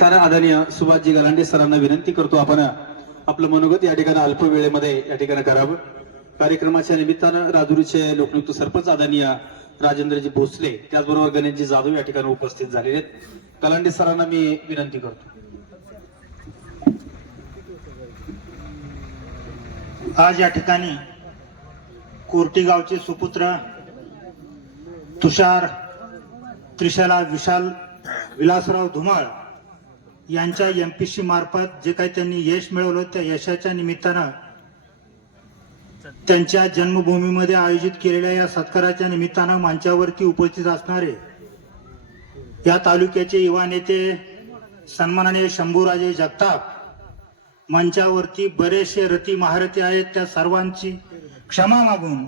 निमित्तानं आदरणीय सुभाषजी गलांडे सरांना विनंती करतो आपण आपलं मनोगत या ठिकाणी अल्प वेळेमध्ये या ठिकाणी करावं। कार्यक्रमाच्या निमित्तानं राजुरीचे लोकनियुक्त सरपंच आदरणीय राजेंद्रजी भोसले त्याचबरोबर गणेशजी जाधव या ठिकाणी उपस्थित झालेले आहेत। गलांडे सरांना मी विनंती करतो। आज या ठिकाणी कोर्टी गावचे सुपुत्र तुषार त्रिशला विलासराव धुमाळ यांच्या एमपीसी मार्फत जे काही त्यांनी यश मिळवलं त्या यशाच्या निमित्तानं त्यांच्या जन्मभूमीमध्ये आयोजित केलेल्या या सत्काराच्या निमित्तानं मंचावरती उपस्थित असणारे या तालुक्याचे युवा नेते सन्माननीय शंभूराजे जगताप, मंचावरती बरेचसे रती महारथी आहेत, त्या सर्वांची क्षमा मागून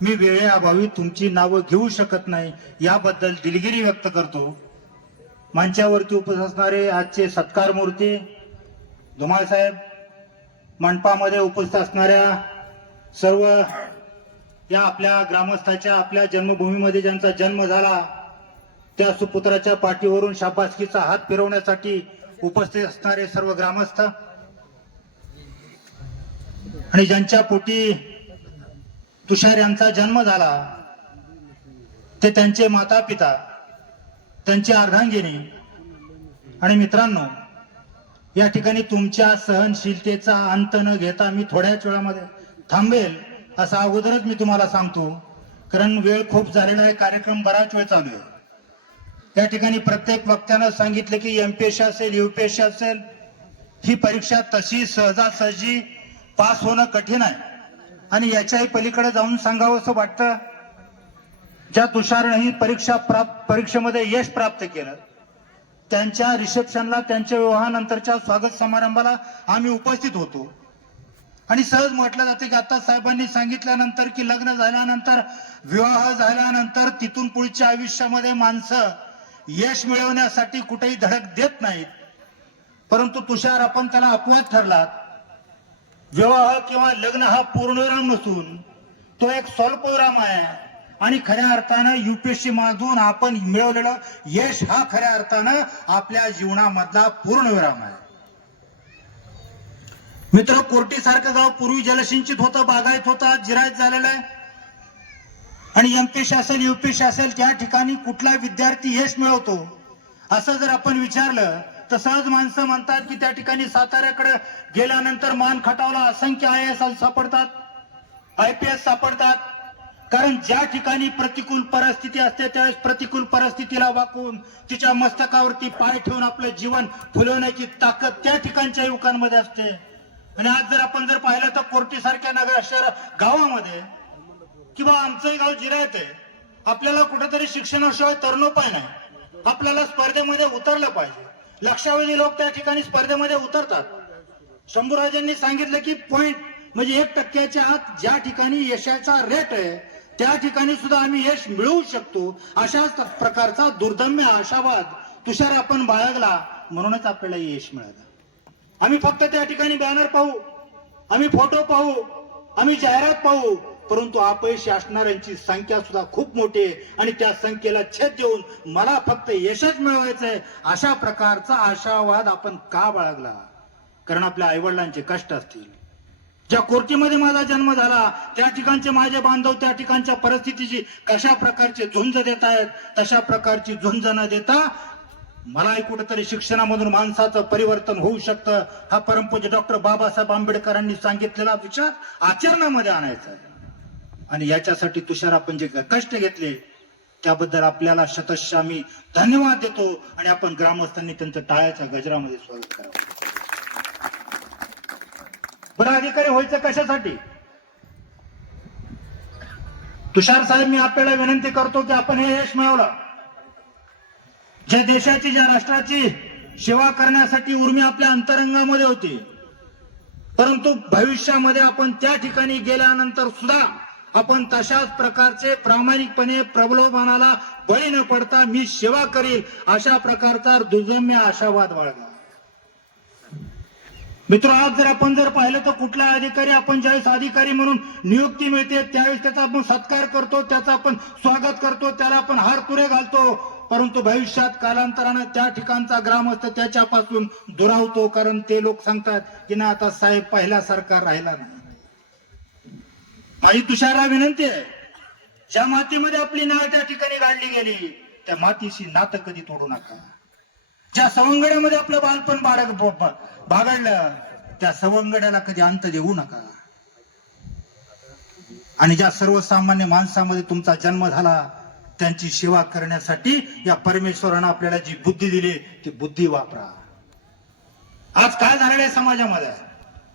मी वेळेअभावी तुमची नावं घेऊ शकत नाही याबद्दल दिलगिरी व्यक्त करतो। मंचावरती उपस्थित असणारे आजचे सत्कार मूर्ती धुमाळ साहेब, मंडपामध्ये उपस्थित असणाऱ्या सर्व या आपल्या ग्रामस्थाच्या आपल्या जन्मभूमीमध्ये ज्यांचा जन्म झाला त्या सुपुत्राच्या पाठीवरून शाबासकीचा हात फिरवण्यासाठी उपस्थित असणारे सर्व ग्रामस्थ आणि ज्यांच्या पोटी तुषार यांचा जन्म झाला ते त्यांचे माता पिता, त्यांची अर्धांगिनी आणि मित्रांनो, या ठिकाणी तुमच्या सहनशीलतेचा अंत न घेता मी थोड्याच वेळामध्ये थांबेल असं अगोदरच मी तुम्हाला सांगतो, कारण वेळ खूप झालेला आहे, कार्यक्रम बराच वेळ चालू आहे। या ठिकाणी प्रत्येक वक्त्यानं सांगितलं की एमपीएससी असेल यूपीएससी असेल ही परीक्षा तशी सहजासहजी पास होणं कठीण आहे आणि याच्याही पलीकडे जाऊन सांगावं असं वाटतं, ज्या तुषारने ही परीक्षेमध्ये यश प्राप्त केलं त्यांच्या रिसेप्शनला, त्यांच्या विवाहानंतरच्या स्वागत समारंभाला आम्ही उपस्थित होतो आणि सहज म्हटलं जाते की आता साहेबांनी सांगितल्यानंतर की लग्न झाल्यानंतर, विवाह झाल्यानंतर तिथून पुढच्या आयुष्यामध्ये माणसं यश मिळवण्यासाठी कुठेही धडक देत नाहीत, परंतु तुषार आपण त्याला अपवाद ठरला। विवाह किंवा लग्न हा पूर्णविराम नसून तो एक स्वल्पविराम आहे आणि खऱ्या अर्थानं यूपीएससी मधून आपण मिळवलेलं यश हा खऱ्या अर्थानं आपल्या जीवनामधला पूर्णविराम आहे। मित्र, कोर्टी सारखं गाव पूर्वी जलसिंचित होतं, बागायत होतं, आज जिरायत झालेलं आहे आणि एमपीएससी असेल यूपीएससी असेल त्या ठिकाणी कुठला विद्यार्थी यश मिळवतो असं जर आपण विचारलं तर सहज माणसं म्हणतात की त्या ठिकाणी साताऱ्याकडे गेल्यानंतर मान खटावला असंख्य IAS सापडतात, IPS सापडतात, कारण ज्या ठिकाणी प्रतिकूल परिस्थिती असते त्यावेळेस प्रतिकूल परिस्थितीला वाकून तिच्या मस्तकावरती पाय ठेवून आपलं जीवन फुलवण्याची ताकद त्या ठिकाणच्या युवकांमध्ये असते। आणि आज जर आपण पाहिलं तर कोर्टी सारख्या नगर शहर गावामध्ये किंवा आमचंही गाव जिरायत आहे, आपल्याला कुठेतरी शिक्षणाशिवाय तरणोपाय नाही, आपल्याला स्पर्धेमध्ये उतरलं पाहिजे। लक्षावधी लोक त्या ठिकाणी स्पर्धेमध्ये उतरतात। शंभूराजांनी सांगितलं की पॉइंट म्हणजे 1% आत ज्या ठिकाणी यशाचा रेट आहे त्या ठिकाणी सुद्धा आम्ही यश मिळवू शकतो, अशाच प्रकारचा दुर्दम्य आशावाद तुषार आपण बाळगला, म्हणूनच आपल्याला यश मिळालं। आम्ही फक्त त्या ठिकाणी बॅनर पाहू, आम्ही फोटो पाहू, आम्ही जाहिरात पाहू, परंतु अपयशी असणाऱ्यांची संख्या सुद्धा खूप मोठी आहे आणि त्या संख्येला छेद देऊन मला फक्त यशच मिळवायचंय अशा प्रकारचा आशावाद आपण का बाळगला? कारण आपल्या आईवडिलांचे कष्ट असतील, ज्या कोर्टीमध्ये माझा जन्म झाला त्या ठिकाणचे माझे बांधव त्या ठिकाणच्या परिस्थितीची कशा प्रकारचे झुंज देत आहेत, तशा प्रकारची झुंज न देता मलाही कुठेतरी शिक्षणामधून माणसाचं परिवर्तन होऊ शकतं हा परमपूज्य डॉक्टर बाबासाहेब आंबेडकरांनी सांगितलेला विचार आचरणामध्ये आणायचा आहे। आणि याच्यासाठी तुषार आपण जे कष्ट घेतले त्याबद्दल आपल्याला शतशः मी धन्यवाद देतो आणि आपण ग्रामस्थांनी त्यांचं टाळ्याच्या गजरामध्ये स्वागत करावं। बरं, अधिकारी व्हायचं कशासाठी? तुषार साहेब, मी आपल्याला विनंती करतो की आपण हे यश मिळवलं, ज्या देशाची ज्या राष्ट्राची सेवा करण्यासाठी उर्मी आपल्या अंतरंगामध्ये होती, परंतु भविष्यामध्ये आपण त्या ठिकाणी गेल्यानंतर सुद्धा आपण तशाच प्रकारचे प्रामाणिकपणे प्रलोभनाला बळी न पडता मी सेवा करील अशा प्रकारचा दुर्दम्य आशावाद बाळगा। मित्र, आज जर आपण पाहिलं तर कुठला अधिकारी आपण ज्यावेळेस अधिकारी म्हणून नियुक्ती मिळते त्यावेळेस त्याचा आपण सत्कार करतो, त्याचा आपण स्वागत करतो, त्याला आपण हार तुरे घालतो, परंतु भविष्यात कालांतरानं त्या ठिकाणचा ग्रामस्थ त्याच्यापासून दुरावतो, कारण ते लोक सांगतात की ना आता साहेब पहिल्यासारखा राहिला नाही. माझी तुषारला विनंती आहे, ज्या मातीमध्ये आपली नाळ त्या ठिकाणी गाडली गेली त्या मातीशी नातं कधी तोडू नका. ज्या सवंगड्यामध्ये आपलं बालपण बागडलं त्या सवंगड्याला कधी अंत देऊ नका. आणि ज्या सर्वसामान्य माणसामध्ये तुमचा जन्म झाला त्यांची सेवा करण्यासाठी या परमेश्वरानं आपल्याला जी बुद्धी दिली ती बुद्धी वापरा. आज काय झालेलं आहे समाजामध्ये,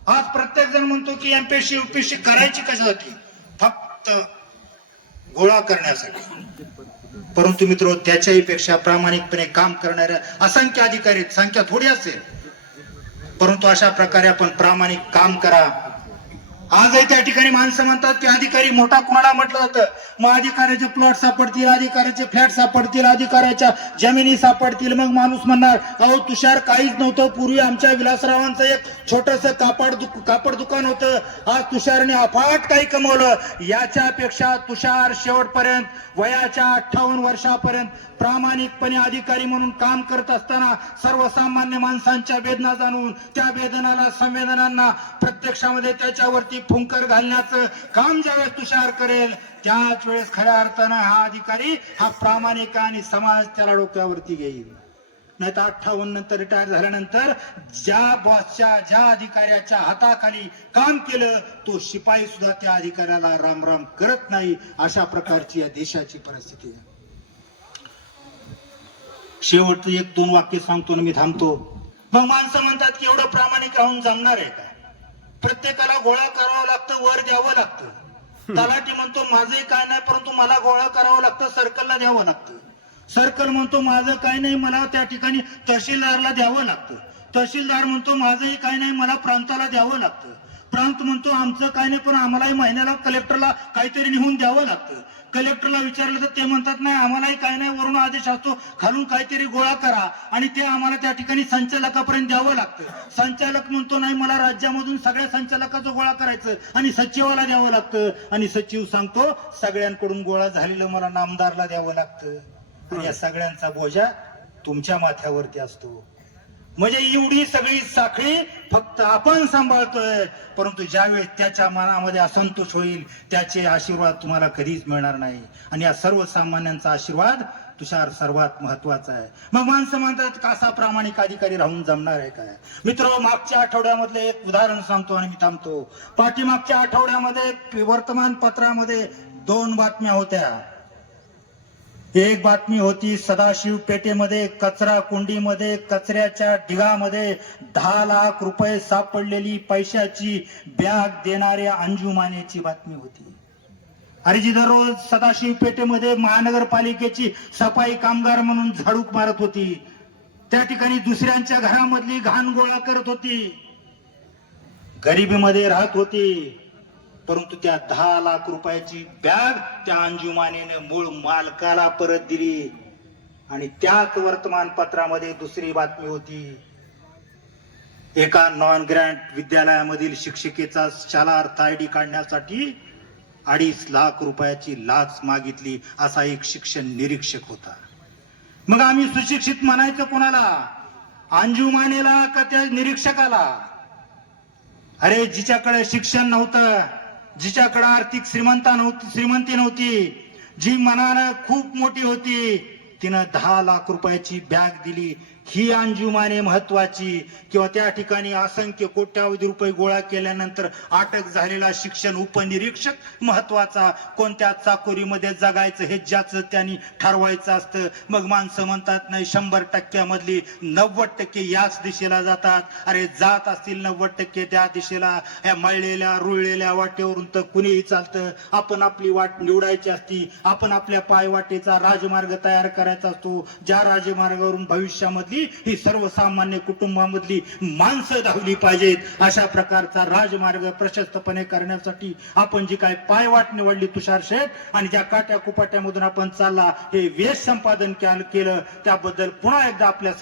आज प्रत्येक जण म्हणतो की एमपीएससी यूपीएससी करायची कशासाठी, फक्त गोळा करण्यासाठी. परंतु मित्र, त्याच्याही पेक्षा प्रामाणिकपणे काम करणाऱ्या असंख्य अधिकारी, संख्या थोडी असेल परंतु अशा प्रकारे आपण प्रामाणिक काम करा. आजही त्या ठिकाणी माणसं म्हणतात की अधिकारी मोठा कोणाला म्हटलं जातं, मग अधिकाऱ्याचे प्लॉट सापडतील, अधिकाऱ्याचे फ्लॅट सापडतील, अधिकाऱ्याच्या जमिनी सापडतील. मग माणूस म्हणणार, अहो तुषार काहीच नव्हतं, पूर्वी आमच्या विलासरावांचं एक छोटस कापड दुकान होतं, आज तुषारने अफाट काही कमवलं. याच्यापेक्षा तुषार शेवटपर्यंत वयाच्या 58 वर्षापर्यंत प्रामाणिकपणे अधिकारी म्हणून काम करत असताना सर्वसामान्य माणसांच्या वेदना जाणून त्या वेदनाला, संवेदनांना प्रत्यक्षामध्ये त्याच्यावरती फुंकर घालण्याचं काम ज्यावेळेस तुषार करेल त्याच वेळेस खऱ्या अर्थानं हा अधिकारी हा प्रामाणिक आणि समाज त्याला डोक्यावरती घेईल. नाही तर 58 नंतर रिटायर झाल्यानंतर ज्या बॉसच्या, ज्या अधिकाऱ्याच्या हाताखाली काम केलं तो शिपाई सुद्धा त्या अधिकाऱ्याला रामराम करत नाही. अशा प्रकारची या देशाची परिस्थिती आहे. शेवटचं 1-2 वाक्य सांगतो आणि मी थांबतो. मग माणसं म्हणतात की एवढं प्रामाणिक राहून जमणार आहे का, प्रत्येकाला गोळा करावं लागतं, वर द्यावं लागतं. तलाठी म्हणतो माझंही काय नाही परंतु मला गोळा करावं लागतं, सर्कलला द्यावं लागतं. सर्कल म्हणतो माझं काय नाही, मला त्या ठिकाणी तहसीलदारला द्यावं लागतं. तहसीलदार म्हणतो माझंही काय नाही, मला प्रांताला द्यावं लागतं. प्रांत म्हणतो आमचं काय नाही पण आम्हालाही महिन्याला कलेक्टरला काहीतरी निघून द्यावं लागतं. कलेक्टरला विचारलं तर ते म्हणतात नाही आम्हालाही काय नाही, वरून आदेश असतो खालून काहीतरी गोळा करा आणि ते आम्हाला त्या ठिकाणी संचालकापर्यंत द्यावं लागतं. संचालक म्हणतो नाही मला राज्यामधून सगळ्या संचालकाचं गोळा करायचं आणि सचिवाला द्यावं लागतं. आणि सचिव सांगतो सगळ्यांकडून गोळा झालेलं मला नामदारला द्यावं लागतं. आणि या सगळ्यांचा बोजा तुमच्या माथ्यावरती असतो. म्हणजे एवढी सगळी साखळी फक्त आपण सांभाळतोय, परंतु ज्यावेळेस त्याच्या मनामध्ये असंतोष होईल त्याचे आशीर्वाद तुम्हाला कधीच मिळणार नाही. आणि या सर्वसामान्यांचा आशीर्वाद तुषार सर्वात महत्वाचा आहे. मग माणसं म्हणतात कसा प्रामाणिक अधिकारी राहून जमणार आहे काय. मित्र, मागच्या आठवड्यामधले एक उदाहरण सांगतो आणि मी थांबतो. पाठीमागच्या आठवड्यामध्ये वर्तमानपत्रामध्ये 2 बातम्या होत्या. एक बातमी होती सदाशिव पेठेमध्ये कचरा कुंडीमध्ये, कचऱ्याच्या ढिगामध्ये 10 लाख रुपये सापडलेली पैशाची बॅग देणाऱ्या अंजुमानेची बातमी होती. अरे जी दररोज सदाशिव पेठेमध्ये महानगरपालिकेची सफाई कामगार म्हणून झाडू मारत होती, त्या ठिकाणी दुसऱ्यांच्या घरामधली घाण गोळा करत होती, गरिबीमध्ये राहत होती, परंतु त्या 10 लाख रुपयाची बॅग त्या अंजुमानेने मूळ मालकाला परत दिली. आणि त्याच वर्तमानपत्रामध्ये दुसरी बातमी होती, एका नॉन ग्रँट विद्यालयामधील शिक्षिकेचा शाळा अर्थ आयडी काढण्यासाठी 2.5 लाख रुपयाची लाच मागितली असा एक शिक्षण निरीक्षक होता. मग आम्ही सुशिक्षित म्हणायचं कोणाला, अंजुमानेला का त्या निरीक्षकाला? अरे जिच्याकडे शिक्षण नव्हतं, जिच्याकडे आर्थिक श्रीमंती नव्हती, जी मनानं खूप मोठी होती, तिनं 10 लाख रुपयाची बॅग दिली. ही अंजुमाने महत्वाची, किंवा त्या ठिकाणी असंख्य कोट्यावधी रुपये गोळा केल्यानंतर अटक झालेला शिक्षण उपनिरीक्षक महत्वाचा? कोणत्या चाकोरीमध्ये जगायचं हे ज्याचं त्यांनी ठरवायचं असतं. मग माणसं म्हणतात नाही 100% मधली 90% याच दिशेला जातात. अरे जात असतील 90% त्या दिशेला, ह्या मळलेल्या रुळलेल्या वाटेवरून तर कुणीही चालतं. आपण आपली वाट निवडायची असती, आपण आपल्या पायवाटेचा राजमार्ग तयार करायचा असतो, ज्या राजमार्गावरून भविष्यामधली ही सर्वसामान्य कुटुंबामधली माणसं धावली पाहिजेत. अशा प्रकारचा राजमार्ग प्रशस्तपणे करण्यासाठी आपण जी काय पायवाट निवडली तुषार शेठ, आणि ज्या काट्या कुपाट्यामधून आपण चालला हे वेश संपादन केलं, त्याबद्दल पुन्हा एकदा आपल्या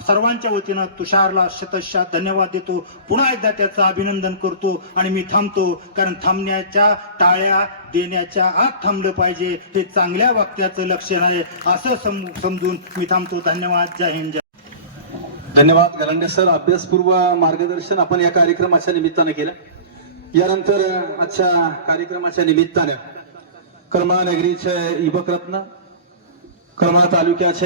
सर्वांच्या वतीनं तुषारला शतशः धन्यवाद देतो. पुन्हा एकदा त्याचं अभिनंदन करतो आणि मी थांबतो, कारण थांबण्याच्या टाळ्या देण्याच्या आत थांबलं पाहिजे. हे चांगल्या वाक्याचं लक्षण आहे असं समजून मी थांबतो. धन्यवाद. जय हिंद. धन्यवाद गलांडे सर. अभ्यासपूर्व मार्गदर्शन आपण या कार्यक्रमाच्या निमित्तानं केलं. यानंतर आजच्या कार्यक्रमाच्या निमित्तानं करमाळा नगरीचे युवक रत्न, करमाळा तालुक्याचे